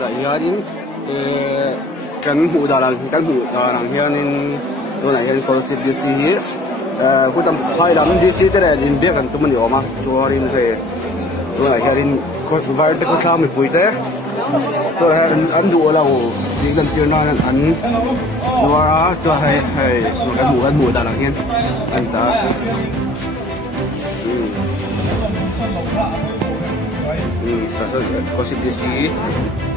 đại hianin kan hmu dalang hianin tunah hian college DC hi kutam phailam DC tere in bek an tumani oma chuarin he tunah hianin court vai te ko thami puite to an du la o dinglam tirna an nuara to hai kan hmu dalang hian an ta college DC